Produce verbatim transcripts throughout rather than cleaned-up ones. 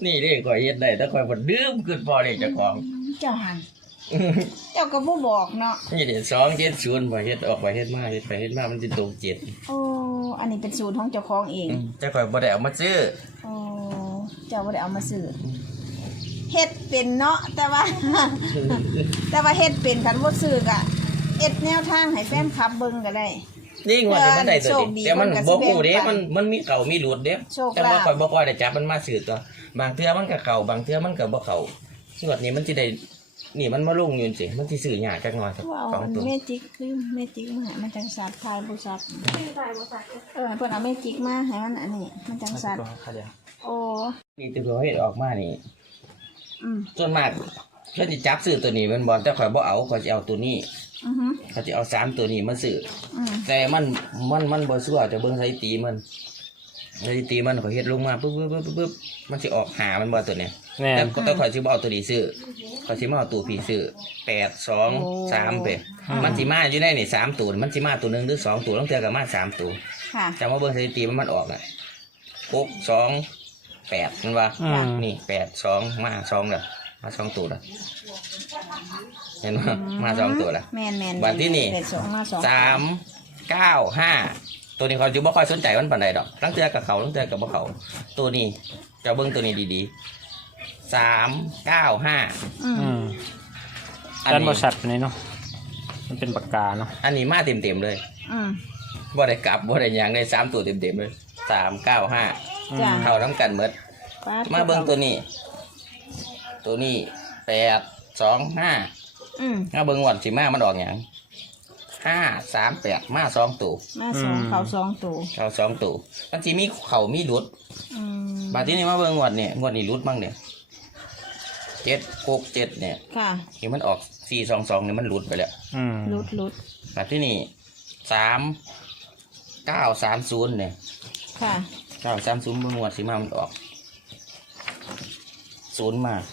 นี่เด้ข่อยเฮ็ดได้แต่ข่อยบ่ดื่มขึ้นบ่เลยเจ้าของเจ้าหันเจ้าก็บ่บอกเนาะนี่เด้สองเจ็ดศูนย์บ่เฮ็ดออกไปเฮ็ดมาเฮ็ดไปเฮ็ดมามันสิตรงเจ็ดโอ้อันนี้เป็นสูตรของเจ้าของเองแต่ข่อยบ่ได้เอามาซื้อโอ้เจ้าบ่ได้เอามาซื้อเฮ็ดเป็นเนาะแต่ว่าแต่ว่าเฮ็ดเป็นคันบ่ซื้อก็เอ็ดแนวทางให้แฟนคลับเบิ่งก็ได้นี่งวดนี้มันได้ตัวนี้แต่มันบ่ฮู้เด้มันมันมีเข้ามีหลุดเด้แต่ว่าข่อยบ่ค่อยได้จับมันมาซื้อตัวบางเทื่อมันก็เข้าบางเทื่อมันก็บ่เข้างวดนี้มันสิได้นี่มันมาลงอยู่สิมันสิซื้อยากจักหน่อยครับสองตัวเมจิกคือเมจิกมาให้มันจังสัตว์ทายบ่สัตว์ทายบ่สัตว์เออเพิ่นเอาเมจิกมาให้มันอันนี้มันจังสัตว์โอ้นี่ตัวเฮ็ดออกมานี่อืมส่วนมากเขาสิจับซื้อตัวนี้มันบ่แต่ข่อยบ่เอาข่อยสิเอาตัวนี้อือฮึเขาสิเอาสามตัวนี้มาซื้อแต่มันมันมันบ่ชัวร์จะเบิ่งสถิติมันสถิติมันข่อยเฮ็ดลงมาปึ๊บๆๆๆมันสิออกหามันบ่ตัวนี้แต่แต่ข่อยสิบ่เอาตัวนี้ซื้อข่อยสิมาเอาตัวพี่ซื้อแปด สอง สามไปมันสิมาอยู่ในนี่สามตัวมันสิมาตัวนึงหรือสองตัวลางเทื่อก็มาสามตัวค่ะจำว่าเบิ่งสถิติมันมันออกน่ะหก สอง แปดมันว่านี่แปด สองมาสองแล้วมาสองตัวแล้วเห็นมั้ยมาสองตัวแล้วแม่นๆบัดที่นี่สาม เก้า ห้าตัวนี้เขาอยู่บ่ค่อยสนใจมันปานใดดอกลางเทื่อก็เข้าลางเทื่อก็บ่เข้าตัวนี้เจ้าเบิ่งตัวนี้ดีๆสาม เก้า ห้าอืมอันนี้บริษัทนี่เนาะมันเป็นปากกาเนาะอันนี้มาเต็มๆเลยอืมบ่ได้กลับบ่ได้หยังได้สามตัวเต็มๆเลยสาม เก้า ห้าเข้านำกันหมดมาเบิ่งตัวนี้ตัวนี้แปด สอง ห้าอืมมาเบิ่งวันสิมามันออกหยังห้า สาม แปดมาสองตัวมาสองเข้าสองตัวเข้าสองตัวมันสิมีเข้ามีหลุดอืมบัดทีนี้มาเบิ่งงวดนี่งวดนี้หลุดมั่งเนี่ยเจ็ด หก เจ็ดเนี่ยค่ะที่มันออกสี่ สอง สองเนี่ยมันหลุดไปแล้วอืมหลุดหลุดบัดทีนี้สาม เก้า สาม ศูนย์เนี่ยค่ะเก้า สาม ศูนย์เบิ่งงวดสิมามันออกศูนย์มา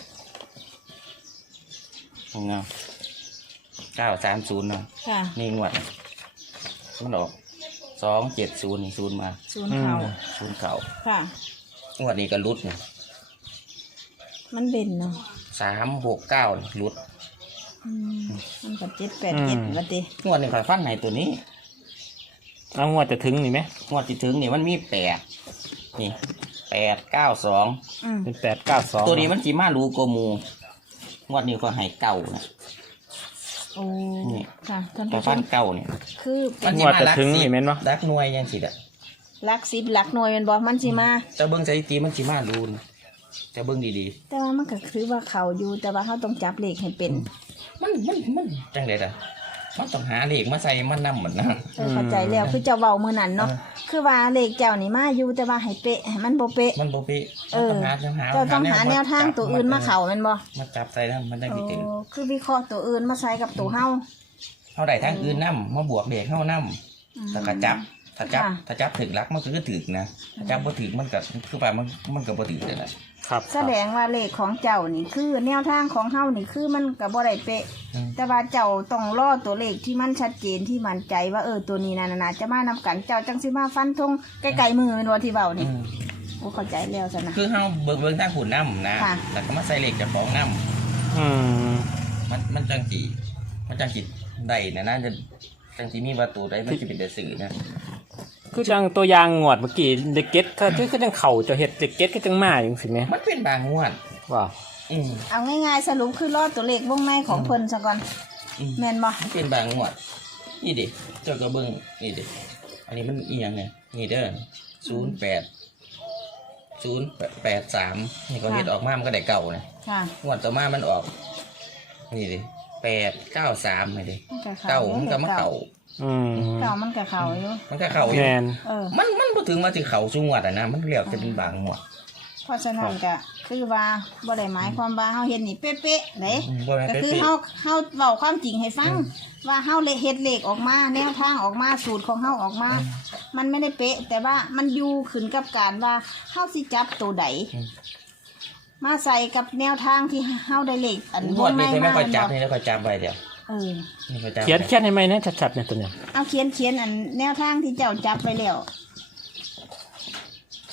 เงาเก้า สาม ศูนย์เนาะนี่งวดมันออกสอง เจ็ด ศูนย์นี่ศูนย์มาศูนย์เข่าศูนย์เข่าค่ะงวดนี้ก็ลุดเนี่ยมันเด่นเนาะสาม หก เก้าลุดอืมมันก็เจ็ด แปด เจ็ดบัดนี้งวดนี้ข่อยฟันให้ตัวนี้เอางวดจะถึงนี่ไหมงวดที่ถึงนี่มันมีแปดนี่แปด เก้า สองเป็นแปด เก้า สองตัวนี้มันสิมารูโกมูงวดนี้ก็ให้เก้านะโอ้นี่ค่ะท่านผู้ชมเก้าเนี่ยคือมันงวดจะถึงนี่แม่นบ่รักหน่วยยังสิอ่ะรักสิบรักหน่วยมันบ่มันสิมาจะเบิ่งสถิติมันสิมารูนจะเบิ่งดีๆแต่ว่ามันก็คือว่าเขาอยู่แต่ว่าเขาต้องจับเลขให้เป็นมันมันมันจังได๋ล่ะมันต้องหาเลขมาใส่มันนำเหมือนนะเข้าใจแล้วคือเจ้าเว้ามื้อนั้นเนาะคือว่าเลขเจ้านี่มาอยู่แต่ว่าให้เป๊ะให้มันบ่เป๊ะมันบ่เป๊ะเออเจ้าต้องหาแนวทางตัวอื่นมาเข้าแม่นบ่มาจับใส่นำมันได้บ่ถึงคือวิเคราะห์ตัวอื่นมาใส่กับตัวเฮาเฮาได้ทางอื่นนำมาบวกเลขเฮานำแล้วก็จับถ้าจับถ้าจับถึงหลักมันก็คือถึกนะถ้าจับบ่ถึกมันก็คือว่ามันมันก็บ่ถึกนั่นแหละครับแสดงว่าเลขของเจ้านี่คือแนวทางของเฮานี่คือมันก็บ่ได้เป๊ะแต่ว่าเจ้าต้องรอตัวเลขที่มันชัดเจนที่มั่นใจว่าเออตัวนี้น่ะน่าจะมานำกันเจ้าจังสิมาฟันธงใกล้ๆมือแม่นบ่ที่เว้านี่โอ้เข้าใจแล้วซั่นนะคือเฮาเบิ่งเบิ่งทางหุ่นนำนะแล้วก็มาใส่เลขเจ้าของนำอืมมันมันจังสิมันจังสิได้นะน่าจะจังสิมีประตูได้มันสิเป็นได้สื่อนะคือจังตัวอย่างงวดเมื่อกี้เด็กเก็ตก็คือจังเข่าจะเฮ็ดเด็กเก็ตก็จังมาจังซี่แม่มันเป็นบางงวดว่าอืมเอาง่ายๆสรุปคือรอตัวเลขวงในของเพิ่นซะก่อนแม่นบ่เป็นบางงวดนี่ดิเจ้าก็เบิ่งนี่ดิอันนี้มันอีหยังเนี่ยนี่เด้อศูนย์ แปด ศูนย์ แปด สามนี่ก็เฮ็ดออกมามันก็ได้เก่านะค่ะงวดต่อมามันออกนี่ดิแปด เก้า สามนี่ดิเก้ามันก็มาเก่าอืมเก่ามันก็เข้าอยู่มันก็เข้าอยู่เออมันมันบ่ถึงมาถึงเข้าซุงวดอ่ะนะมันเรียกจะเป็นบางงวดเพราะฉะนั้นก็คือว่าบ่ได้หมายความว่าเฮาเฮ็ดนี่เป๊ะๆเด้ก็คือเฮาเฮาเว้าความจริงให้ฟังว่าเฮาเลยเฮ็ดเลขออกมาแนวทางออกมาสูตรของเฮาออกมามันไม่ได้เป๊ะแต่ว่ามันอยู่ขึ้นกับการว่าเฮาสิจับตัวใดมาใส่กับแนวทางที่เฮาได้เลขอันงวดนี้ไม่ค่อยจับนี่แล้วก็จับไว้เดี๋ยวเออเขียนเขียนให้ไหมนะชัดๆเนี่ยตัวเนี้ยเอาเขียนเขียนอันแนวทางที่เจ้าจับไปแล้ว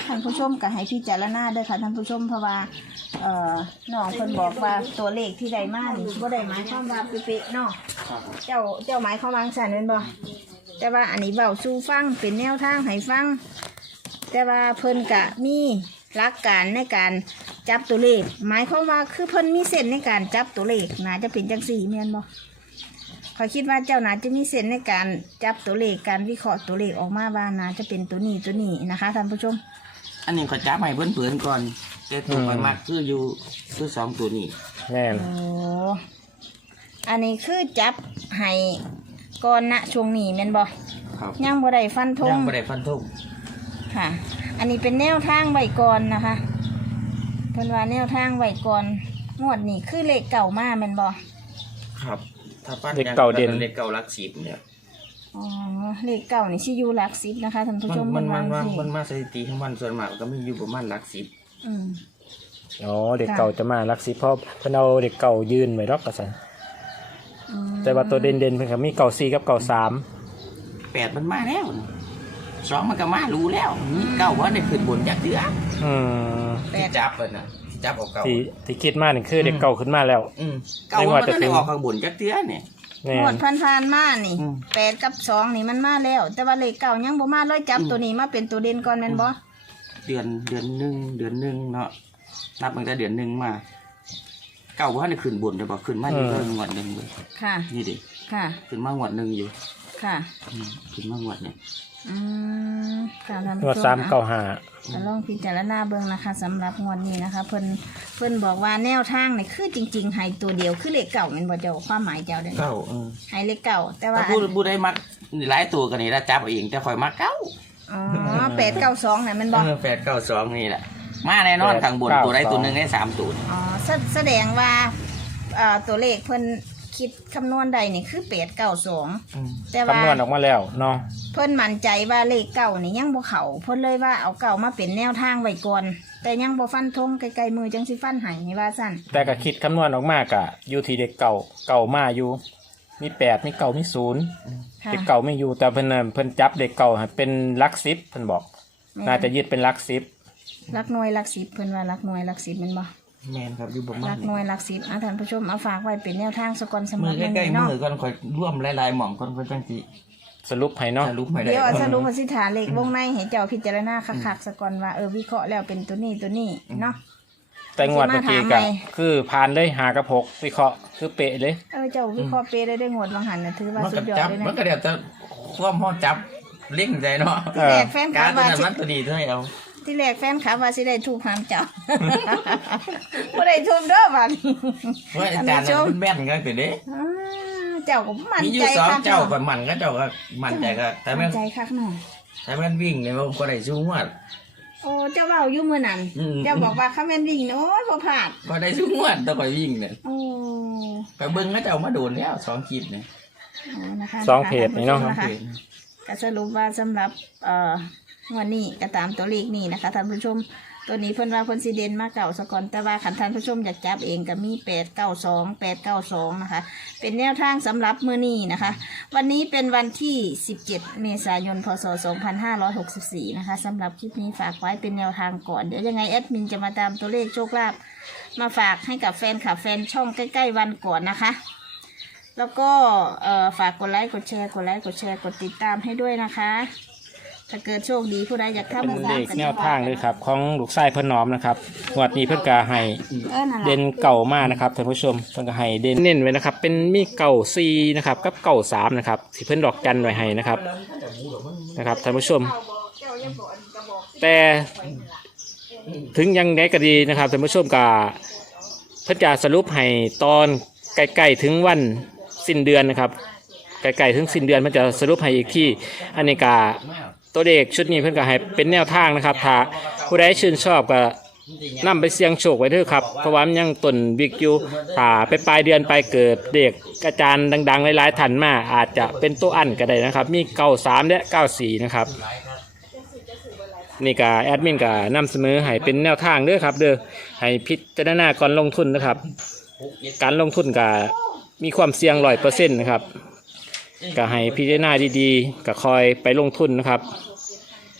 ท่านผู้ชมก็ให้พิจารณาด้วยค่ะท่านผู้ชมเพราะว่าเอ่อน้องเพิ่นบอกว่าตัวเลขที่ได้มานี่บ่ได้หมายความว่าเป๊ะๆเนาะเจ้าเจ้าหมายความว่าซั่นแม่นบ่แต่ว่าอันนี้เว้าสู่ฟังเป็นแนวทางให้ฟังแต่ว่าเพิ่นก็มีหลักการในการจับตัวเลขหมายความว่าคือเพิ่นมีเส้นในการจับตัวเลขน่าจะเป็นจังซี่แม่นบ่ข้อยคิดว่าเจ้าน่าจะมีเส้นในการจับตัวเลขการวิเคราะห์ตัวเลขออกมาว่าน่าจะเป็นตัวนี้ตัวนี้นะคะท่านผู้ชมอันนี้เขาจับให้เพื่อนๆก่อนแต่ตัวไปมากคืออยู่คือสองตัวนี้แม่นโอ้อันนี้คือจับให้ก่อนนะช่วงนี้แม่นบ่ครับยังบ่ได้ฟันธงยังไม่ได้ฟันธงค่ะ อันนี้เป็นแนวทางไว้ก่อนนะคะเพิ่นว่าแนวทางไว้ก่อนงวดนี้คือเลขเก่ามาแม่นบ่ครับถ้าฟันเด็กเก่าเด่นเด็กเก่ารักสิบเนี่ยอ๋อเลขเก่านี่สิอยู่หลักสิบนะคะท่านผู้มันชมมันเพิ่มันว่าว่าสิมันมาสถิติของมันส่วนมากก็มีอยู่ประมาณรักสิบอืมอ๋อเด็กเก่าจะมารักสิเพราะเพิ่นเอาเด็กเก่ายืนไว้รอกกระสันอืมแต่ว่าตัวเด่นเด่นๆเพิ่นก็มีเก่าสี่กับเก่าสามแปดมันมาแล้วสองมันก็มารู้แล้วนี่เก้าว่าได้ขึ้นบนจากเดืออืมแปที่ดจับเลยนะที่จับเออกเก่าที่ที่คิดมานี่คือเด็กเก่าขึ้นมาแล้วอืมเก่ามันก็ได้ออกข้างบนจากเดือเนี่ยแม่งวดนผ่านๆมานี่อืมแปดกับสองนี่มันมาแล้ว แต่ว่าเลขเก่ายังบ่มาเลยจับตัวนี้มาเป็นตัวเด่นก่อนแม่นบ่เดือนเดือนหนึ่งเดือนหนึ่งเนาะนับตั้งแต่เดือนหนึ่งมา เก่าว่าได้ขึ้นบนแต่บอกขึ้นมาอยู่เรื่องงวดหนึ่งเลยค่ะนี่ดิค่ะขึ้นมางวดหนึ่งอยู่ค่ะอืมขึ้นมางวดเนี่ยอืมค่ะท่านงผู้วดชสามมเก่าห้าจะลองพิจารณาเบิ่งนะคะสำหรับงวดนี้นะคะ เพิ่นเพิ่นบอกว่าแนวทางนี่คือจริงๆให้ตัวเดียวคือเลขเก่าแม่นบ่เจ้าความหมายเจ้าเด้อเก้าเออให้เลขเก่าแต่ว่าถ้าพูดพูดได้มักหลายตัวกันนี่ละจับเอาเองแต่คอยมักเก้าอ๋อแปดเก้าสองน่ะแม่นบ่เออแปดเก้าสองนี่แหละมาแน่นอนข้างบนตัวใดตัวหนึ่งได้สามตัวอ๋อแสแสดงว่าเอ่อตัวเลขเพิ่นคิดคำนวณใดนี่คือแปดเก้าสองแต่ว่าคำนวณออกมาแล้วเนาะเพิ่นมั่นใจว่าเลขเก่านี่ยังบ่เข้าเพิ่นเลยว่าเอาเก่ามาเป็นแนวทางไว้ก่อนแต่ยังบ่ฟันธงไกลๆมือจังสิฟันให้ว่าซั่นแต่ก็คิดคำนวณออกมากะอยู่ที่เด็กเก่าเก่ามาอยู่ มีแปดมีเก่ามีศูนย์ค่ะเด็กเก่าไม่อยู่แต่เพิ่นน่ะเพิ่นจับเด็กเก่าให้เป็นหลักสิบเพิ่นบอก น่าจะยึดเป็นหลักสิบหลักหน่วยหลักสิบเพิ่นว่าหลักหน่วยหลักสิบแม่นบ่แมนครับอยู่ประหมาลัณกหน่วยหลักสิบอ่ะท่านผู้ชมเอาฝากไว้เป็นแนวทางสกอนสำหมืรัอบ ใกล้ๆเนาะมือก่อนคอยร่วมหลายๆหม่อมก่อนเพื่อจังสิสรุปให้เนาะสรุปให้ได้เดี๋ยวเอาสรุปว่าสิถาเลขวงในให้เจ้าพิจารณาคักๆสกอนว่าเออวิเคราะห์แล้วเป็นตัวนี้ตัวนี้เนาะแต่งวดเมื่อกี้สิมาก็ถามใหม่คือผ่านเลยหากับหกวิเคราะห์คือเป๊ะเลยเออเจ้าวิเคราะห์เปได้ได้งวดบางหันน่ะถือว่ามันสุก็ดยอดจับเลยมันนะก็เดี๋ยวจะความห้อจับเล่งใจเนาะเอที่แรอกแฟนคกาลัรบตัวว่านั้นสิมันตัวดีเท่าไหร่เอาที่แรกแฟนคลับว่าสิได้ทูบหามเจ้า บ่ได้ทูบเด้อบัดนี้เพราะอาจารย์นั้นมันแม่นกันแต่เด้อ่าเจ้าก็มั่นมีอใจยู่สองคักเจ้าเนาะกับมันก็เจ้าก็มันใจก็แต่แม่มั่นนใจคักเนาะแต่แม่นวิ่งเนี่ยมันก็ได้สู้งวดโอ้เจ้าเว้าอยู่มื้อนั้นอืมเจ้าบอกว่าคันแม่นวิ่งโอ้ยบ่พลาดก็ได้สู้งวดแต่ก็วิ่งเนี่ยโอ้ไปเบิ้งก็เจ้ามาโดนแล้วสองคลิปเนี่ยอ๋อนะคะสองเพจนี่เนาะสองนะคะเพจก็สรุปว่าสำหรับเอ่อวันนี้ก็ตามตัวเลขนี่นะคะท่านผู้ชมตัวนี้เพิ่นว่าเพิ่นสิเด่นมาเก่าสกอนแต่ว่าขันท่านผู้ชมอยากจับเองก็มีแปดเก้าสองแปดเก้าสองนะคะเป็นแนวทางสำหรับมื้อนี้นะคะ วันนี้เป็นวันที่สิบเจ็ดเมษายนพศสองพันห้าร้อยหกสิบสี่นะคะสำหรับคลิปนี้ฝากไว้เป็นแนวทางก่อนเดี๋ยวยังไงแอดมินจะมาตามตัวเลขโชคลาภมาฝากให้กับแฟนคลับแฟนช่องใกล้ๆวันก่อนนะคะ แล้วก็เอ่อฝากกดไลค์กดแชร์กดไลค์กดแชร์กดติดตามให้ด้วยนะคะ ถ้าเกิดโชคดีผู้ใดอยากทำเป็นเลขแนวทางเลยครับของลูกชายเพิ่นน้อมนะครับงวดนี้เพิ่นก็ให้เออนั่นแหละเด่นเก่ามากนะครับท่านผู้ชมเพิ่นก็ให้เด่นเน้นไว้นะครับ เป็นมีเก่าซีนะครับกับเก่าสามนะครับที่เพิ่นดอกจันไว้ให้นะครับนะครับท่านผู้ชม แต่ถึงยังไงก็ดีนะครับท่านผู้ชมก็เพิ่นจะสรุปให้ตอนใกล้ๆถึงวันสิ้นเดือนนะครับใกล้ๆถึงสิ้นเดือนมันจะสรุปให้อีกที่อันนี้ก็ตัวเลขชุดนี้เพิ่นก็ให้เป็นแนวทางนะครับถ้าผู้ใดชื่นชอบก็นำไปเสี่ยงโชคไว้เถอะครับเพราะว่ามันยังต้นวิกอยู่ถ้าไปปลายเดือนไปเกิดเด็กอาจารย์ดังๆหลายๆท่านมาอาจจะเป็นตัวอันก็ได้นะครับมีเก้าสามและเก้าสี่นะครับนี่ก็แอดมินก็นำเสนอให้เป็นแนวทางเด้อครับเด้อให้พิจารณาก่อนลงทุนนะครับการลงทุนก็มีความเสี่ยงร้อยเปอร์เซ็นต์นะครับก็ให้พิจารณาดีๆก็คอยไปลงทุนนะครับ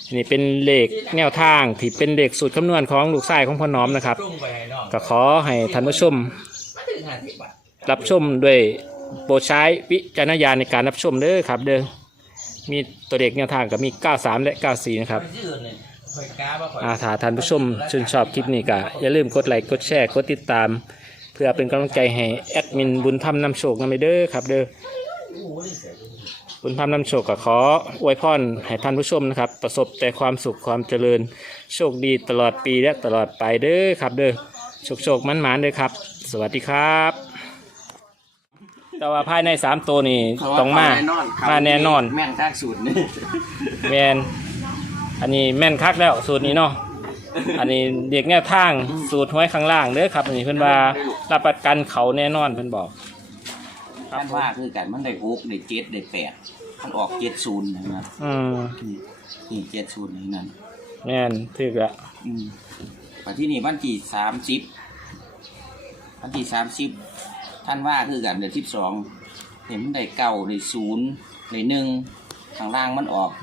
นี่เป็นเลขแนวทางที่เป็นเลขสูตรคำนวณของลูกชายของพ่อน้อมนะครับก็ขอให้ท่านผู้ชมรับชมด้วยโปรดใช้วิจารณญาณในการรับชมเด้อครับเด้อมีตัวเลขแนวทางก็มีเก้าสามและเก้าสี่นะครับอาถ้าท่านผู้ชมชื่นชอบคลิปนี้ก็อย่าลืมกดไลค์กดแชร์กดติดตามเพื่อเป็นกำลังใจให้แอดมินบุญธรรมนำโชคนำไปเด้อครับเด้อบุญธรรมนำโชคก็ขออวยพรให้ท่านผู้ชมนะครับประสบแต่ความสุขความเจริญโชคดีตลอดปีและตลอดไปเด้อครับเด้อโชคโชคมันหมานเด้อครับสวัสดีครับแต่ว่าภายในสามตัวนี่ต้องมามาแน่นอนแม่นคักสูตรนี่แมนอันนี้แม่นคักแล้วสูตรนี้เนาะอันนี้เด็กแนวทางสูตรห้อยข้างล่างเด้อครับอันนี้เพิ่นว่ารับประกันเขาแน่นอนเพิ่นบอกท่านว่าคือกันมันได้หกได้เจ็ดได้แปดมันออกเจ็ดศูนย์นะอืมนี่เจ็ดศูนย์นี่นั่นแม่นถึกละอืมแต่ที่นี่วันที่สามสิบวันที่สามสิบท่านว่าคือกันเดือนที่สองเห็นมันได้เก้าได้ศูนย์ได้หนึ่งข้างล่างมันออก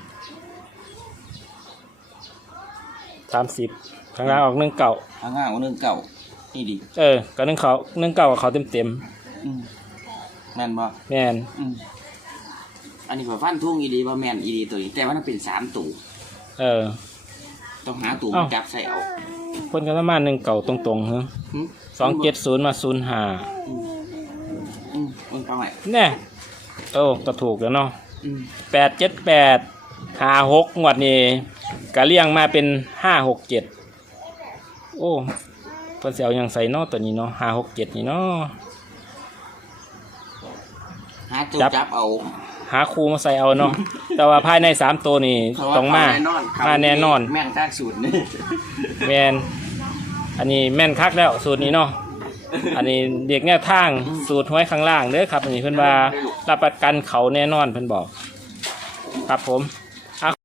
สามสิบข้างล่างออกหนึ่งเก่าข้างล่างเอาหนึ่งเก้านี่ดิเออก็หนึ่งเขาหนึ่งเก่ากับเขาเต็มเต็มอืมแม่นบ่ๆแม่นอืมอันนี้ผมฟันทุ่งอีดีว่าแม่นอีดีตัวนี้แต่ว่ามันเป็นสามตัวเออต้องหาตัวมาเอ้าจับใส่เอาคนกันประมาณหนึ่งเก่าตรงๆฮะหึสองเจ็ดศูนย์มาศูนย์ห้าอืมมึงทำไมแน่โอ้ก็ถูกแล้วเนาะอืมแปดเจ็ดแปดห้าหกงวดนี้ก็เลี่ยงมาเป็นห้าหกเจ็ดโอ้เพิ่นสิเอาหยังใส่เนาะตัวนี้เนาะห้าหกเจ็ดนี่เนาะหาตัวจับจับเอาหาครูมาใส่เอาเนาะ แต่ว่าภายในสามตัวนี่ต้องมาแน่นอนมาแน่นอนแม่นคักสูตรนี่แมนอันนี้แม่นคักแล้วสูตรนี้เนาะ อันนี้เด็กแนวทางสูตรห้อยข้างล่างเด้อครับอันนี้เพิ่นว่ารับประกันเขาแน่นอนเพิ่นบอก ครับผม